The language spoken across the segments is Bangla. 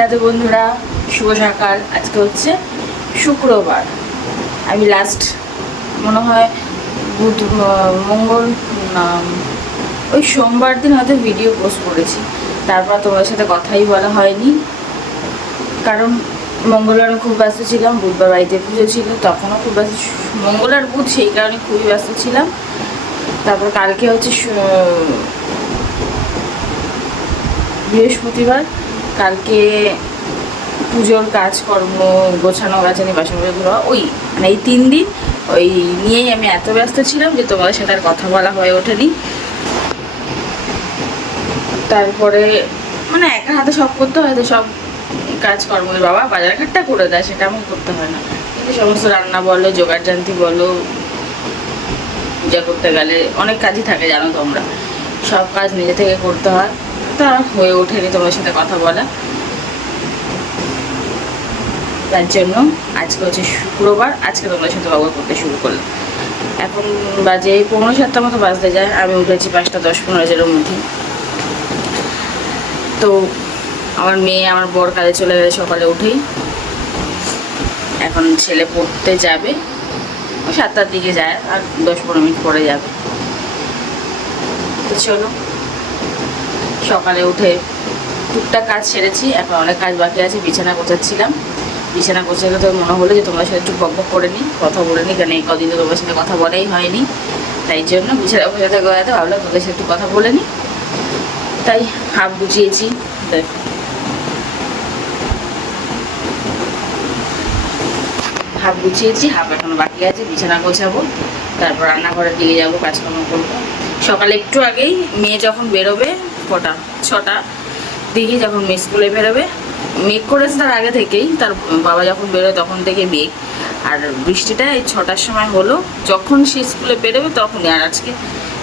রাধে বন্ধুরা, শুভ সকাল। আজকে হচ্ছে শুক্রবার। আমি লাস্ট মনে হয় মঙ্গল না ওই সোমবার দিন হয়তো ভিডিও পোস্ট করেছি। তারপর তোমাদের সাথে কথাই বলা হয়নি, কারণ মঙ্গলবার আমি খুব ব্যস্ত ছিলাম, বুধবার বাড়িতে পুজো ছিল তখনও খুব ব্যস্ত, মঙ্গল আর বুধ সেই কারণে খুবই ব্যস্ত ছিলাম। তারপর কালকে হচ্ছে বৃহস্পতিবার, কালকে পুজোর কাজকর্ম, গোছানো গাছানি, বাসন ধোয়া, ওই মানে এই 3 দিন ওই নিয়েই আমি এত ব্যস্ত ছিলাম যে তোমাদের সাথে আর কথা বলা হয়ে ওঠেনি। তারপরে মানে একা হাতে সব করতে হয়, তো সব কাজকর্ম বাবা বাজার ঘাটটা করে দেয়, সেটা আমার করতে হয় না, কিন্তু সমস্ত রান্না বলো, জোগাড় জান্তি বলো, পূজা করতে গেলে অনেক কাজই থাকে জানো তোমরা, সব কাজ নিজে থেকে করতে হয়, তা হয়ে ওঠেনি তোমার সাথে কথা বলা। তার জন্য আজকে হচ্ছে শুক্রবার, আজকে তোমাদের সাথে ব্যবহার করতে শুরু করলাম। এখন বাজে 6:45 মতো বাজতে যায়, আমি উঠেছি 5:10-15 মধ্যে। তো আমার মেয়ে, আমার বর কাজে চলে গেলে সকালে উঠেই, এখন ছেলে পড়তে যাবে, ও 7টার দিকে যায়, আর 10-15 মিনিট পরে যাবে। তো চলো, সকালে উঠে টুকটাক কাজ সেরেছি, এখন অনেক কাজ বাকি আছে। বিছানা গোছাচ্ছিলাম, বিছানা গোছাতে তো মনে হলো যে তোমার সাথে একটু বকবক করে নিই, কথা বলে নিই, কারণ এই কদিন তো তোমার সাথে কথা বলাই হয়নি। তাই জন্য বিছানা গোছাতে গোছাতে ভাবলাম তোদের সাথে একটু কথা বলে নিই, তাই হাফ গুছিয়েছি। হাফ গুছিয়েছি, হাফ এখনো বাকি আছে। বিছানা গোছাবো, তারপর রান্নাঘরের দিকে যাবো, কাজকর্ম করবো। সকালে একটু আগেই মেয়ে যখন বেরোবে, 6টা দিকে যখন মেয়ে স্কুলে বেরোবে, মেঘ করেছে তার আগে থেকেই, তার বাবা যখন বেরোয় তখন থেকে মেঘ, আর বৃষ্টিটা এই 6টার সময় হলো, যখন সে স্কুলে বেরোবে তখনই। আর আজকে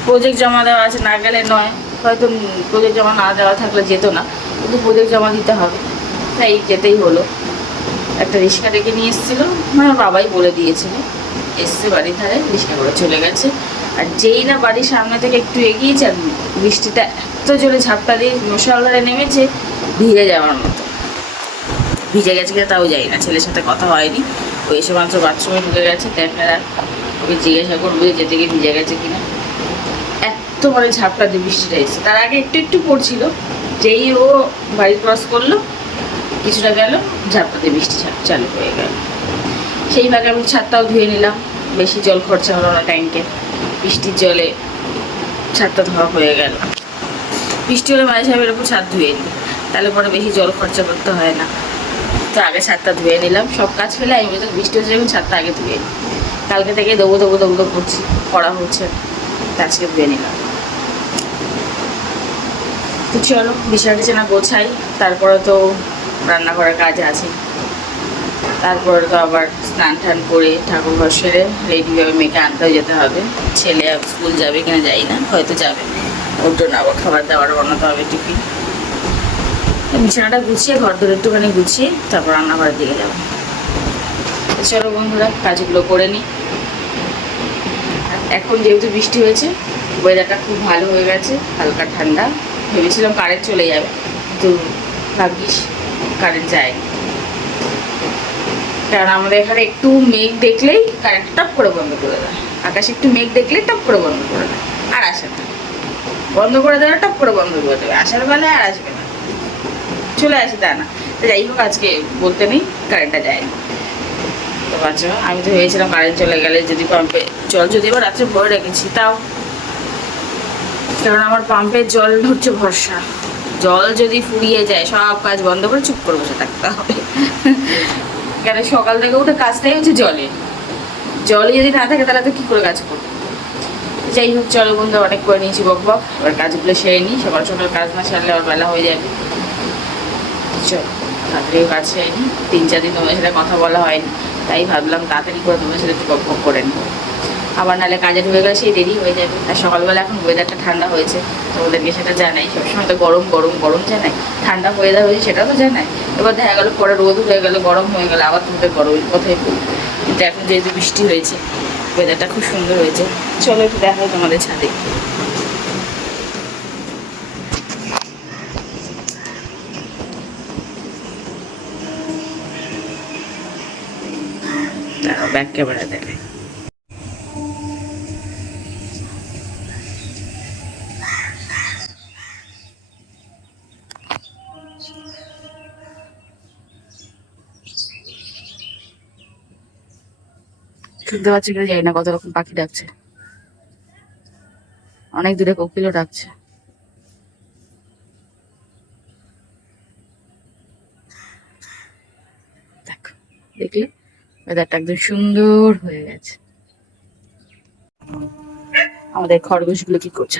প্রজেক্ট জমা দেওয়া আছে, না গেলে নয়, হয়তো প্রজেক্ট জমা না দেওয়া থাকলে যেত না, কিন্তু প্রজেক্ট জমা দিতে হবে, তাই যেতেই হলো। একটা রিক্সা ডেকে নিয়ে এসেছিলো, মানে বাবাই বলে দিয়েছিল, এসছে বাড়ির ধারে, রিক্সা করে চলে গেছে। আর যেই না বাড়ির সামনে থেকে একটু এগিয়েছে, আর বৃষ্টিটা এত জোরে ঝাপটা দিয়ে মশালধারে নেমেছে, ভিজে যাওয়ার মতো। ভিজে গেছে কিনা তাও যাই না, ছেলের সাথে কথা হয়নি, ও এসে মাত্র বাথরুমে ঢুকে গেছে, দেখার আর ওকে জিজ্ঞাসা করবো যে যেতে গিয়ে ভিজে গেছে কিনা। এত মানে ঝাপটা দিয়ে বৃষ্টিটা এসেছে, তার আগে একটু একটু পড়ছিল, যেই ও বাড়ি ক্রস করলো কিছুটা গেল, ঝাপটাতে বৃষ্টি চালু হয়ে গেল। সেই ভাগে আমি ছাদটাও ধুয়ে নিলাম, বেশি জল খরচা হলো না ট্যাঙ্কে, বৃষ্টির জলে ছাদটা ধোয়া হয়ে গেল। বৃষ্টি হলে মাঝে সাহেব এরকম ছাদ ধুয়ে নিই, তাহলে পরে বেশি জল খরচা করতে হয় না। তো আগে ছাদটা ধুয়ে নিলাম, সব কাজ ফেলে আমি বলতে বৃষ্টি হচ্ছে যখন ছাদটা আগে ধুয়ে নিই। কালকে থেকে দেবো দেবো দেবো করছি, করা হচ্ছে, আজকে ধুয়ে নিলাম। তো চলো বিছানা টিছানা গোছাই, তারপরে তো রান্নাঘরের কাজ আছে, তারপরে তো আবার স্নান টান করে ঠাকুর ঘর সেরে রেডি হয়ে মেয়েকে আনতেও যেতে হবে। ছেলে স্কুল যাবে কিনা যাই না, হয়তো যাবে, ওর জন্য আবার খাবার দাবার বানাতে হবে, টিফিন। বিছানাটা গুছিয়ে, ঘর ধরে একটুখানি গুছিয়ে তারপর রান্নাঘরের দিকে যাবো। চলো বন্ধুরা, কাজগুলো করে নিই। এখন যেহেতু বৃষ্টি হয়েছে, ওয়েদারটা খুব ভালো হয়ে গেছে, হালকা ঠান্ডা। ভেবেছিলাম কারেন্ট চলে যাবে, কিন্তু ভাগ্যিস কারেন্ট যায়নি, কারণ আমাদের এখানে একটু মেঘ দেখলেই কারেন্ট টপ করে বন্ধ করে দেয়। আকাশে একটু মেঘ দেখলেই টপ করে বন্ধ করে দেয়, আর আসে না। বন্ধ করে দেবে, টপ করে বন্ধ করে দেবে, আসার বেলায় আর আসবে না, চলে আসে তা না। তো যাই হোক, আজকে বলতে নেই, কারেন্টটা যায়নি। তো বাচ্চা, আমি তো ভেবেছিলাম কারেন্ট চলে গেলে যদি পাম্পে জল, যদি এবার রাত্রে ভরে রেখেছি তাও, কারণ আমার পাম্পের জল হচ্ছে ভরসা। জল যদি ফুরিয়ে যায়, সব কাজ বন্ধ করে চুপ করে বসে থাকতে হবে, কেন সকাল থেকে উঠে কাজটাই হচ্ছে জলে, জলই যদি না থাকে তাহলে তো কী করে কাজ করবো। যাই হোক, চলো বন্ধু, অনেক করে নিয়েছি বক, এবার কাজগুলো সেরে নিই, সকাল সকাল কাজ না সারলে আবার বেলা হয়ে যাবে। চলো তাড়াতাড়িও কাজ সেরে নিই, 3-4 দিন তোমাদের সাথে কথা বলা হয়নি, তাই ভাবলাম তাড়াতাড়ি করে তোমাদের সাথে একটু বক করে নিই, আবার নাহলে কাজে ঢুকে গেলে সেই দেরি হয়ে যাবে। আর সকালবেলা এখন ওয়েদারটা ঠান্ডা হয়েছে, তোমাদেরকে সেটা জানাই, সবসময় তো গরম গরম গরম জানাই, ঠান্ডা ওয়েদার হয়েছে সেটা তো জানাই। এবার দেখা গেলো পরে রোদ হয়ে গেলো, গরম হয়ে গেলো, আবার তোমাদের গরমের কথাই বলি। কিন্তু এখন যেহেতু বৃষ্টি হয়েছে, ওয়েদারটা খুব সুন্দর হয়েছে। চলো একটু দেখাই তোমাদের ছাদে। ব্যাক ক্যামেরা দেবে। শুনতে পাচ্ছি কিনা জানি না, কত রকম পাখি ডাকছে, অনেক দূরে কোকিলও ডাকছে। দেখো, দেখলে ওয়েদারটা একদম সুন্দর হয়ে গেছে। আমাদের খরগোশগুলো কি করছে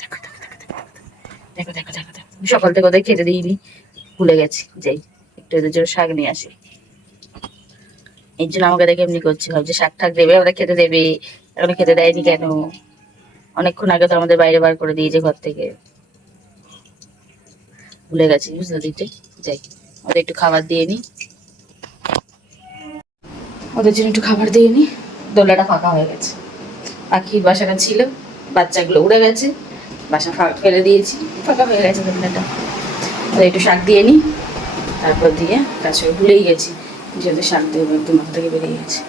দেখো দেখো দেখো দেখো দেখো দেখো। সকাল থেকে ওদের খেতে দিইনি, ভুলে গেছি, যাই একটু এদের জন্য শাক নিয়ে আসি। এই জন্য আমাকে দেখে এমনি করছে, ভাবছে শাক ঠাক দেবে, ওরা খেতে দেবে, এখন খেতে দেয়নি কেন? অনেকক্ষণ আগে তো আমাদের বাইরে বার করে দিয়েছে ঘর থেকে, ভুলে গেছি বুঝতে দিতে। যাই ওদের একটু খাবার দিয়ে নি, ওদের জন্য একটু খাবার দিয়ে নি। দোলাটা ফাঁকা হয়ে গেছে, পাখির বাসাটা ছিল, বাচ্চাগুলো উড়ে গেছে, বাসা ফেলে দিয়েছি, ফাঁকা হয়ে গেছে দোলাটা। ওদের একটু শাক দিয়ে নি, তারপর দিয়ে কাছে ভুলেই গেছি যেহেতু শাক দিয়ে একটু মাথা থেকে বেরিয়ে গেছে।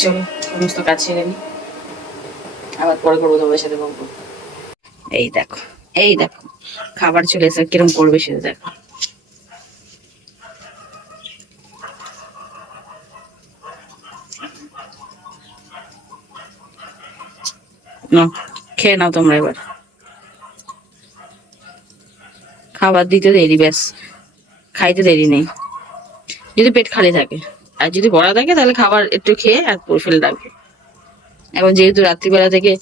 চলো সমস্ত কাজ ছেড়ে নি, আবার পরে করবো তোমাদের সাথে বলবো। এই দেখো, এই দেখো খাবার চলে এসে কিরম করবে সেটা দেখো। খেয়ে নাও তোমরা এবার, খাবার দিতে দেরি, ব্যাস খাইতে দেরি নেই যদি পেট খালি থাকে। আর যদি ভরা থাকে তাহলে খাবার একটু খেয়ে আর ফেলে রাখবে। এখন যেহেতু রাত্রিবেলা থেকে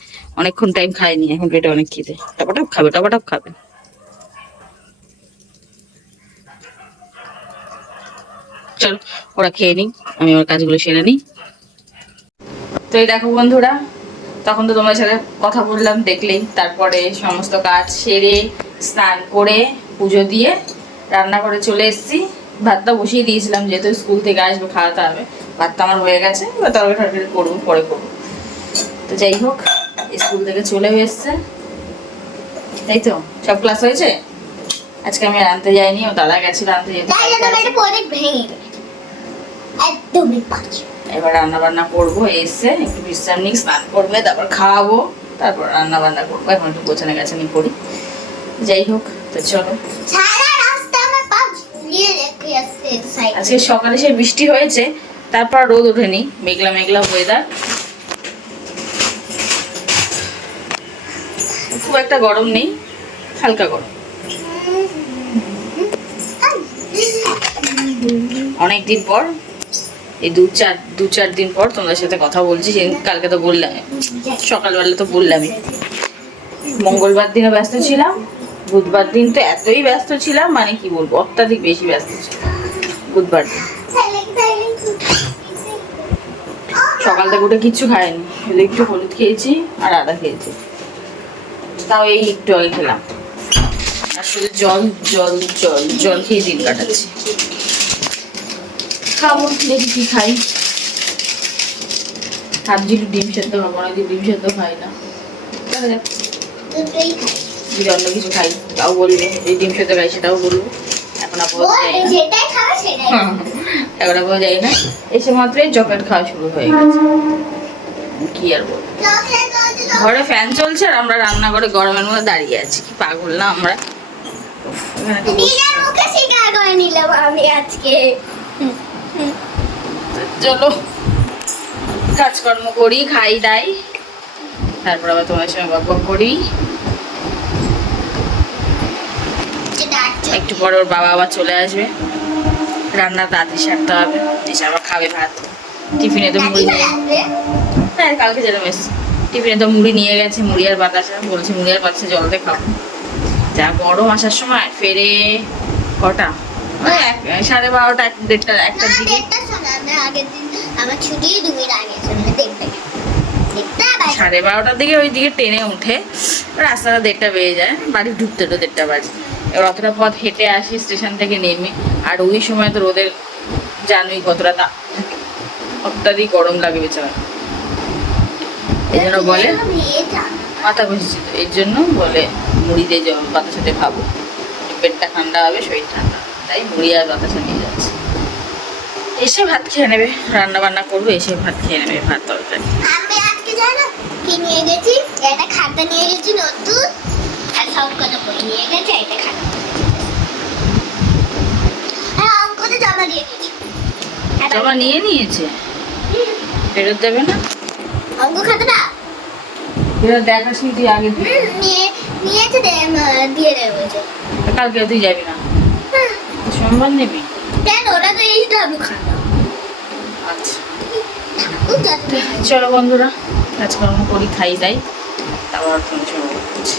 অনেকক্ষণ টাইম খায়নি, এখন পেটে অনেক খিদে, টপাটপ খাবে, টপাটপ খাবে। চল ওরা খেয়ে নি, আমি আমার কাজগুলো সেরে নিই। তো এই দেখো বন্ধুরা, তখন তো তোমার সাথে কথা বললাম দেখলেই, তারপরে সমস্ত কাজ সেরে স্নান করে পুজো দিয়ে রান্নাঘরে চলে এসেছি। ভাতটা বসিয়ে দিয়েছিলাম যেহেতু স্কুল থেকে আসবে, খাওয়াতে হবে। ভাতটা আমার হয়ে গেছে, এবার তরকারি টরকারি করবো, পরে করবো। তো যাই হোক, স্কুল থেকে চলেও এসছে, তাই তো সব ক্লাস হয়েছে। আজকে আমি আনতে যাইনি, ও দাদা গেছিল আনতে যেতে। এবার রান্না বান্না করবো, এসে একটু বিশ্রাম নিই, স্নান করবে, তারপর খাওয়াবো, তারপর রান্না বান্না করবো। এখন একটু গোছানো গাছানি করি। যাই হোক, তো চলো। আজকে সকালে সে বৃষ্টি হয়েছে, তারপর রোদ ওঠেনি, মেঘলা মেঘলা ওয়েদার, খুব একটা গরম নেই, হালকা গরম। অনেকদিন পর, এই দু চার দিন পর তোমাদের সাথে কথা বলছি। কালকে তো বললাম, সকালবেলা তো বললামই। মঙ্গলবার দিনে ব্যস্ত ছিলাম, বুধবার দিন তো এতই ব্যস্ত ছিলাম, মানে কি বলবো, অত্যাধিক বেশি ব্যস্ত ছিলাম বুধবার দিন। সকাল থেকে উঠে কিচ্ছু খাইনি, একটু হলুদ খেয়েছি আর আদা খেয়েছি, তাও এই একটু আগে খেলাম। আর শুধু জল জল জল জল খেয়ে দিন কাটাচ্ছি। খাবো, দেখি কি খাই। ভাবছি ডিম সেদ্ধ খাবো, অনেকদিন ডিম সেদ্ধ খাই না, যদি অন্য কিছু খাই তাও বলবো, এই ডিম সেদ্ধ খাই সেটাও বলবো। এখন আপাতত যাই না, এসে মাত্রই চকলেট খাওয়া শুরু হয়ে গেছে, কি আর বলবো। ঘরে ফ্যান চলছে আর আমরা রান্নাঘরে গরমের মধ্যে দাঁড়িয়ে আছি, কি পাগল না আমরা। চলো কাজকর্ম করি, খাই দাই, তারপর আবার তোমার সঙ্গে গল্প করি। একটু পরে ওর বাবা আবার চলে আসবে, রান্না তাড়াতাড়ি সারতে হবে, এসে আবার খাবে ভাত। টিফিনে তো মুড়ি নিয়ে, হ্যাঁ কালকে যেরকম এসছে, টিফিনে তো মুড়ি নিয়ে গেছে, মুড়ি আর বাতাসা, বলছে মুড়ি আর বাতাসা জলতে খাবো। যা গরম আসার সময় ফেরে কটা, 12:30 1:30 একটার দিকে। 12:30টার দিকে ওই দিকে ট্রেনে উঠে রাস্তাটা 1:30 বেজে যায়, বাড়ি ঢুকতে তো 1:30 বাজে। এবার অতটা পথ হেঁটে আসি স্টেশন থেকে নেমে, আর ওই সময় তো রোদের জানুই কতটা তাপ থাকে, অত্যাধিক গরম লাগে বেচারা। এই জন্য বলে মাথা ঘুষেছিল, এই জন্য বলে মুড়ি দিয়ে জল বাতাসাতে খাবো, পেটটা ঠান্ডা হবে, শরীর ঠান্ডা, তাই মুড়ি আর বাতাসা নিয়ে যাচ্ছে। এসে ভাত খেয়ে নেবে, রান্না বান্না করবো, এসে ভাত খেয়ে নেবে, ভাত তরকারি। আমি আজকে জানো কি নিয়ে গেছি? একটা খাতা নিয়ে গেছি নতুন, আর সব কটা বই নিয়ে গেছে। একটা খাতা আর অঙ্কতে জমা দিয়ে গেছি। জমা নিয়ে নিয়েছে, ফেরত দেবে না? অঙ্ক খাতাটা ফেরত দেখাসনি তুই আগে? নিয়েছে, দিয়ে দেবে বলছে। কালকে তুই যাবি না? সোমবার নেবি কেন? ওরা তো এই ডাবু খাতা। আচ্ছা চলো বন্ধুরা, কাজকর্ম করি, খাই তাই আবার তুমি শুরু করছি।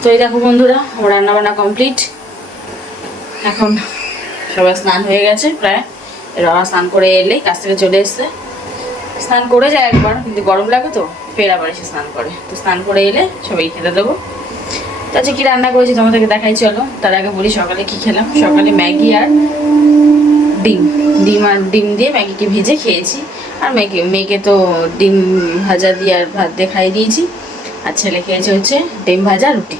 তো এই দেখো বন্ধুরা, আমার রান্না বান্না কমপ্লিট। এখন সবাই স্নান হয়ে গেছে প্রায়। এরা স্নান করে এলে কাছ থেকে চলে এসছে, স্নান করে যায় একবার, কিন্তু গরম লাগে তো ফের আবার এসে স্নান করে। তো স্নান করে এলে সবাই খেতে দেবো। তো আজকে কী রান্না করেছি তোমাদেরকে দেখাই চলো। তার আগে বলি সকালে কি খেলাম। সকালে ম্যাগি আর ডিম দিয়ে ম্যাগিকে ভেজে খেয়েছি। আর মেয়েকে তো ডিম ভাজা দিয়ে আর ভাত দিয়ে খাইয়ে দিয়েছি। আর ছেলে খেয়েছে হচ্ছে ডিম ভাজা রুটি।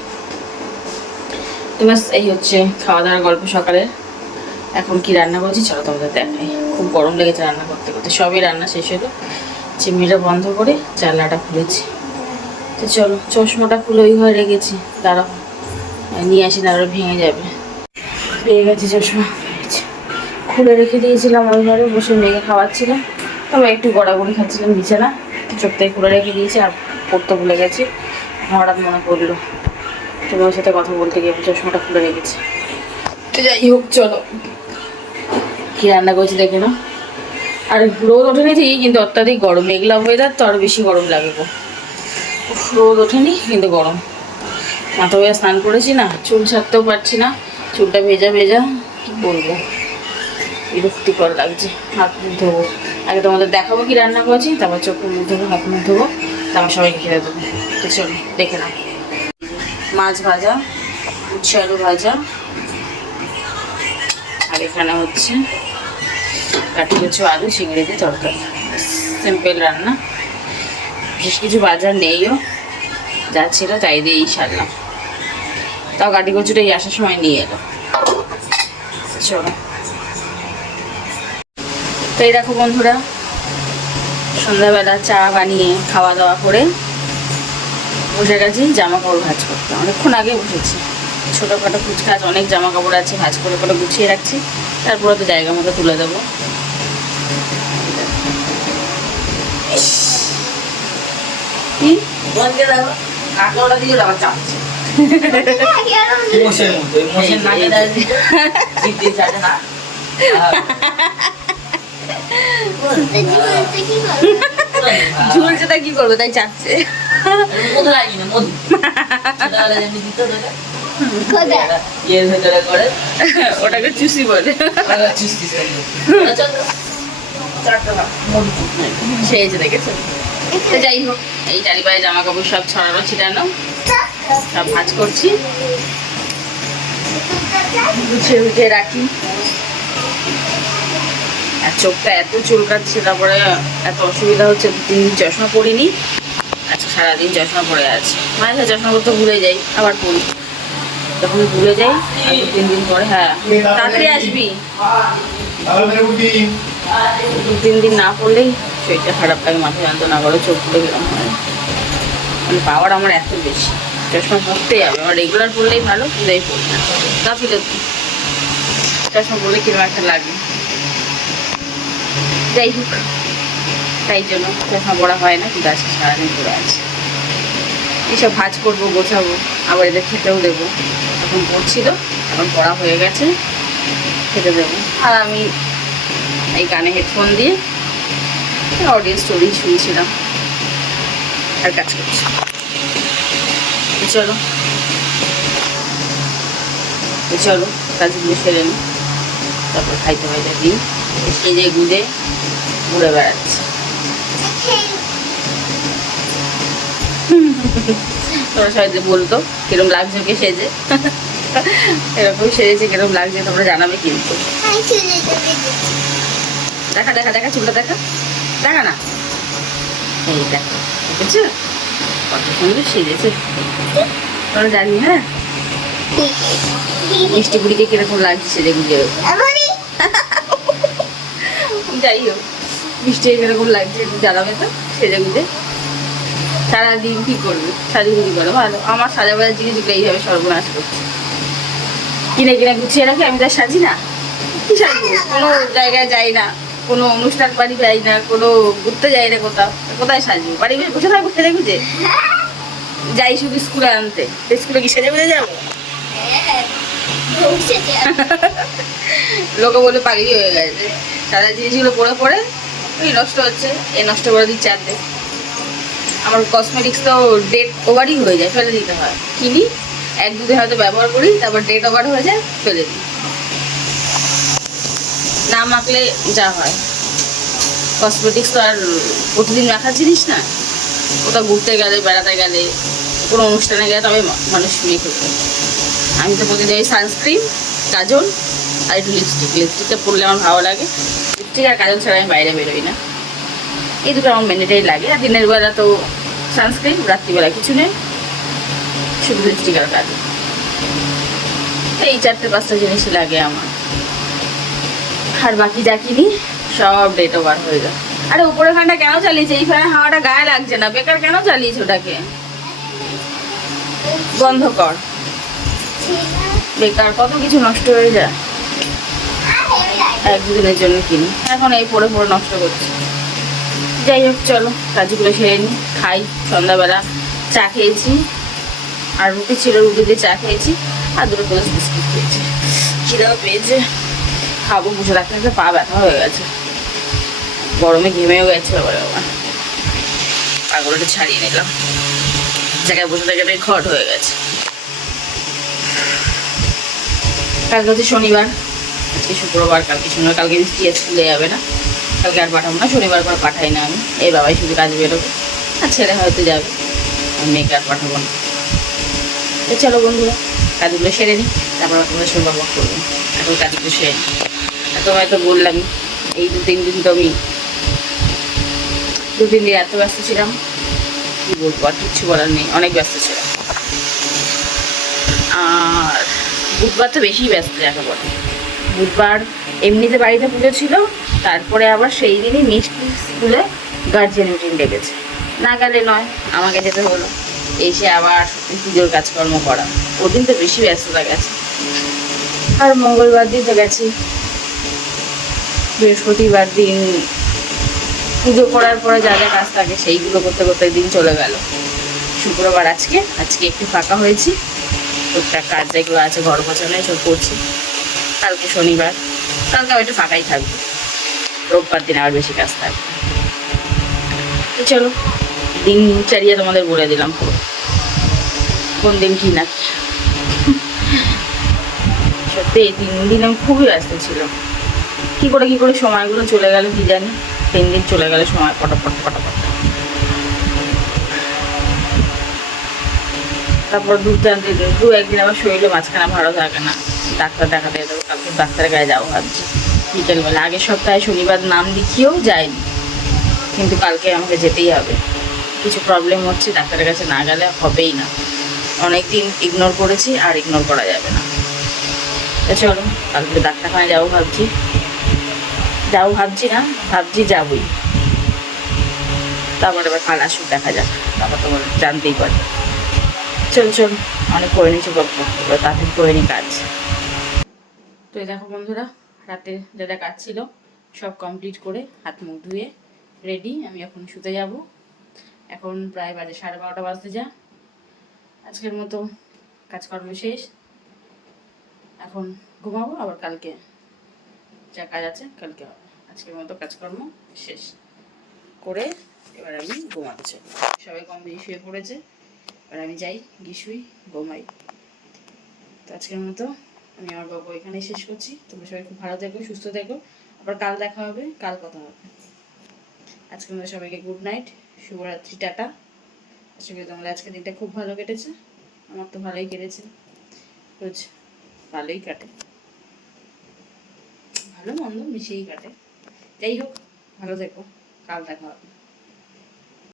তো বাস এই হচ্ছে খাওয়া দাওয়ার গল্প সকালের। এখন কি রান্না করছি চলো তোমাদের দেখাই। খুব গরম লেগেছে রান্না করতে করতে, সবই রান্না শেষ হলো। চিমনিটা বন্ধ করে জানলাটা খুলেছি। তো চলো, চশমাটা খুলে ওই ঘরে রেখেছি, দাঁড়াও নিয়ে আসি, আরও ভেঙে যাবে। পেয়ে গেছি চশমা, খুলে রেখে দিয়েছিলাম ওই ঘরে, বসে মেয়েকে খাওয়াচ্ছিলাম। তবে একটু গড়াগড়ি খাচ্ছিলাম বিছানা, চোখটাই খুলে রেখে দিয়েছি আর পড়তে ভুলে গেছি। হঠাৎ মনে পড়লো তোমার সাথে কথা বলতে গিয়ে চশমাটা খুলে রেখেছি। তো যাই হোক চলো, কি রান্না করছি দেখে নাও। আর রোদ ওঠেনি ঠিকই, কিন্তু অত্যাধিক গরম, মেঘলা ওয়েদার তো আরও বেশি গরম লাগে গো। রোদ ওঠেনি কিন্তু গরম। মাথা হয়ে স্নান করেছি না, চুল ছাড়তেও পারছি না, চুলটা ভেজা ভেজা, কি বলবো, বিরক্তিকর লাগছে। হাত মুখ ধোবো আগে, তোমাদের দেখাবো কি রান্না করেছি, তারপর চোখে মুখ ধোবো, হাত মুখ ধোবো, তারপর সবাইকে খেতে দেবো। তো চলো দেখে নাও। মাছ ভাজা, উচ্ছে আলু ভাজা, আর এখানে হচ্ছে কাটি কিছু আলু চিংড়ি দিয়ে তরকারি। সিম্পল রান্না, বেশ কিছু বাজার নেইও, যা ছিল তাই দিয়েই সারলাম। তাও কাটি কচুটা এই আসার সময় নিয়ে এলো। চলো, তো এই দেখো বন্ধুরা, সন্ধ্যাবেলা চা বানিয়ে খাওয়া দাওয়া করে বসে গেছি জামা কাপড় ভাঁজ করতে। অনেকক্ষণ আগে বসেছি, ছোটোখাটো কুচকাজ অনেক জামা কাপড় আছে, ভাঁজ করে করে গুছিয়ে রাখছি, তারপরে তো জায়গা মতো তুলে দেবো। কি কাঁকড়া দিয়ে আবার চাপছে ঝুলছে, তা কি করবো, তাই চাপছে। ওটাকে চুষি বলে, খেয়েছে দেখেছো। তো যাই হোক, এই চারিপাশে জামা কাপড় সব ছড়ানো ছিটানো, সব ভাঁজ করছি, গুছিয়ে গুছিয়ে রাখি। আর চোখটা এত চুলকাচ্ছে, তারপরে এত অসুবিধা হচ্ছে, 2-3 দিন চশমা পরিনি, আচ্ছা সারাদিন চশমা পরে আছে। মাঝে চশমা করতে ভুলে যাই, আবার পরি, যখন ভুলে যাই 2-3 দিন পরে। হ্যাঁ তাড়াতাড়ি আসবি, 2-3 দিন না পড়লেই শরীরটা খারাপ লাগে, মাথা যন্ত্রণা করে, চোখ পুড়ে গেলাম হয়। মানে পাওয়ার আমার এত বেশি, চশমা পরতেই হবে আমার, রেগুলার পরলেই ভালো, কিন্তু এই পড়ি না। গাফিলতি, চশমা পরলে কিরকম একটা লাগে। যাই হোক, তাই জন্য চশমা পড়া হয় না, কিন্তু আজকে সারাদিন পরে আছে। এইসব ভাঁজ করবো, গোছাবো, আবার এদের খেতেও দেবো। এখন পড়ছিল, এখন পড়া হয়ে গেছে, খেতে দেবো। আর আমি এই কানে হেডফোন দিয়ে অডিও স্টোরি শুনছিলাম আর কাজ করছি। চলো চলো কাজগুলো সেরে নিই, তারপর খাইতে খাইতে দিই। সেজে গুঁজে ঘুরে বেড়াচ্ছি। তোমরা সবাই বলতো কিরম লাগছে ওকে সেজে, এরকম সেজেছে কিরম লাগছে তোমরা জানাবে কিন্তু। দেখা দেখা দেখা চুলটা দেখা, দেখা না, এই দেখো দেখেছো কত সুন্দর সেজেছে, তোমরা জানি। হ্যাঁ মিষ্টি বুড়িকে কিরকম লাগছে সেজে গুঁজে। যাই হোক, বৃষ্টি এরকম লাগছে, একটু জ্বালাবে তো সেজে গুজে। সারাদিন কি করবে, সাজুগুজি করে ভালো। আমার সাজাবাজার জিনিসগুলো এইভাবে সর্বনাশ করছে, কিনে কিনে গুছিয়ে রাখি, আমি তার সাজি না। কি সাজবো, কোনো জায়গায় যাই না, কোনো অনুষ্ঠান বাড়ি যাই না, কোনো ঘুরতে যাই না, কোথাও কোথায় সাজবো, বাড়ি বসে থাকবো সেজে গুজে। যাই শুধু স্কুলে আনতে, স্কুলে কি সেজে গুজে যাবো? লোকে বলে পাগলি হয়ে গেছে, সাদা জিনিসগুলো পরে পরে ওই নষ্ট হচ্ছে, এই নষ্ট করে দিচ্ছে আনতে। আমার কসমেটিক্স তো ডেট ওভারই হয়ে যায়, ফেলে দিতে হয়। কিনি, 1-2 দিন হয়তো ব্যবহার করি, তারপর ডেট ওভার হয়ে যায়, ফেলে দিই। না মাখলে যা হয়, কসমেটিক্স তো আর প্রতিদিন রাখার জিনিস না। কোথাও ঘুরতে গেলে, বেড়াতে গেলে, কোনো অনুষ্ঠানে গেলে তবে মানুষ মেখে ফেলবে। আমি তো প্রতিদিন ওই সানস্ক্রিন, কাজল আর একটু লিপস্টিকটা পরলে আমার ভালো লাগে। লিপস্টিক আর কাজল ছাড়া আমি বাইরে বেরোই না, এই দুটো আমার ম্যান্ডেটারি লাগে। আর দিনের বেলা তো সানস্ক্রিন, রাত্রিবেলা কিছু নেই, শুধু লিপস্টিক আর কাজল। এই 4-5টা জিনিস লাগে আমার। আর বাকি যা কিনি সব ডেট ওভার হয়ে যায়। আরে উপরের ফ্যানটা কেন চালিয়েছে? এই ফ্যানের হাওয়াটা গায়ে লাগছে না, বেকার কেন চালিয়েছে ওটাকে? বন্ধ কর, বেকার কত কিছু নষ্ট হয়ে যায় 1-2 দিনের জন্য কিনি, এখন এই পরে পরে নষ্ট করছি। যাই হোক, চলো কাজগুলো সেরে নিই, খাই। সন্ধ্যাবেলা চা খেয়েছি, আর রুটি ছিল, রুটি দিয়ে চা খেয়েছি, আর 2টো টোস্ট বিস্কুট খেয়েছি। খিদাও পেয়েছে, খাবো। বসে রাখতে রাখতে পা ব্যথা হয়ে গেছে, গরমে ঘেমেও গেছে। আবার পাগলটা ছাড়িয়ে নিলাম, জায়গায় বসে থেকে ঘট হয়ে গেছে। কালকে হচ্ছে শনিবার, আজকে শুক্রবার, কালকে শনিবার। কালকে মিষ্টি স্কুলে যাবে না, কালকে আর পাঠাবো না। শনিবার পর পাঠাই না আমি, এই বাবাই শুধু কাজ বেরোবে, আর ছেলে হয়তো যাবে, আমি মেয়েকে আর পাঠাবো না। তো চলো বন্ধুরা, কাজগুলো সেরে নিই, তারপর তোমাদের সঙ্গে গল্প করবো। এখন কাজগুলো সেরে নিই। আর তোমায় তো বললাম এই 2-3 দিন তো আমি 2-3 দিন এত ব্যস্ত ছিলাম, কি বলবো, আর কিচ্ছু বলার নেই, অনেক ব্যস্ত ছিলাম। আর বুধবার তো বেশি ব্যস্ত যাকে বলে। বুধবার এমনিতে বাড়িতে পুজো ছিল, তারপরে আবার সেই দিনই মিষ্টি স্কুলে গার্জিয়ান মিটিং ডেকেছে, না গেলে নয়, আমাকে যেতে হলো। এসে আবার পুজোর কাজকর্ম করা, ওদিন তো বেশি ব্যস্ততা গেছে। আর মঙ্গলবার দিন তো গেছি, বৃহস্পতিবার দিন পুজো করার পরে যা যা কাজ থাকে সেইগুলো করতে করতে দিন চলে গেল। শুক্রবার আজকে একটু ফাঁকা হয়েছি, টুকটাক কাজ যেগুলো আছে ঘর গোছানো সব করছি। কালকে শনিবার, কালকে আমি একটু ফাঁকাই থাকবো। রোববার দিন আবার বেশি কাজ থাকবে। চলো দিন চারিয়ে তোমাদের বলে দিলাম পুরো কোন দিন কি না। সত্যি এই 3 দিন আমি খুবই ব্যস্ত ছিলাম, কি করে সময়গুলো চলে গেল কি জানি। 3 দিন চলে গেল সময় পটাপট। তারপর 2-1 দিন আবার শরীরে মাঝখানে ভালো থাকে না, ডাক্তার দেখাতে যেতে হবে। কালকে ডাক্তারের গায়ে যাবো ভাবছি বিকেলবেলা। আগের সপ্তাহে শনিবার নাম লিখিয়েও যায়নি, কিন্তু কালকে আমাকে যেতেই হবে। কিছু প্রবলেম হচ্ছে, ডাক্তারের কাছে না গেলে হবেই না। অনেক দিন ইগনোর করেছি, আর ইগনোর করা যাবে না। তো চলো কালকে ডাক্তারখানায় যাবো ভাবছি না, ভাবছি যাবই। তারপর এবার কাল আসুক, দেখা যাক, তারপর তোমার জানতেই পারে। চল অনেক করে নিচ্ছি গল্প, এবার তাড়াতাড়ি করে নি কাজ। তো এই দেখো বন্ধুরা, রাতে যা যা কাজ ছিল সব কমপ্লিট করে হাত মুখ ধুয়ে রেডি। আমি এখন শুতে যাব। এখন প্রায় বাজে 12:30 বাজতে যা। আজকের মতো কাজকর্ম শেষ, এখন ঘুমাবো। আবার কালকে যা কাজ আছে কালকে হবে। আজকের মতো কাজকর্ম শেষ করে এবার আমি ঘুমাতে চাই। সবাই কম বেশি শুয়ে পড়েছে, এবার আমি যাই গিয়ে শুই, ঘুমাই। তো আজকের মতো আমি আমার গল্প এখানেই শেষ করছি। তোমরা সবাই খুব ভালো থেকো, সুস্থ থেকো। আবার কাল দেখা হবে, কাল কথা হবে। আজকের মতো সবাইকে গুড নাইট, শুভরাত্রি, টাটা। আশা করি তোমাদের আজকের দিনটা খুব ভালো কেটেছে। আমার তো ভালোই কেটেছে, রোজ ভালোই কাটে, ভালো মন্দ মিশিয়েই কাটে। যাই হোক, ভালো থেকো, কাল দেখা হবে।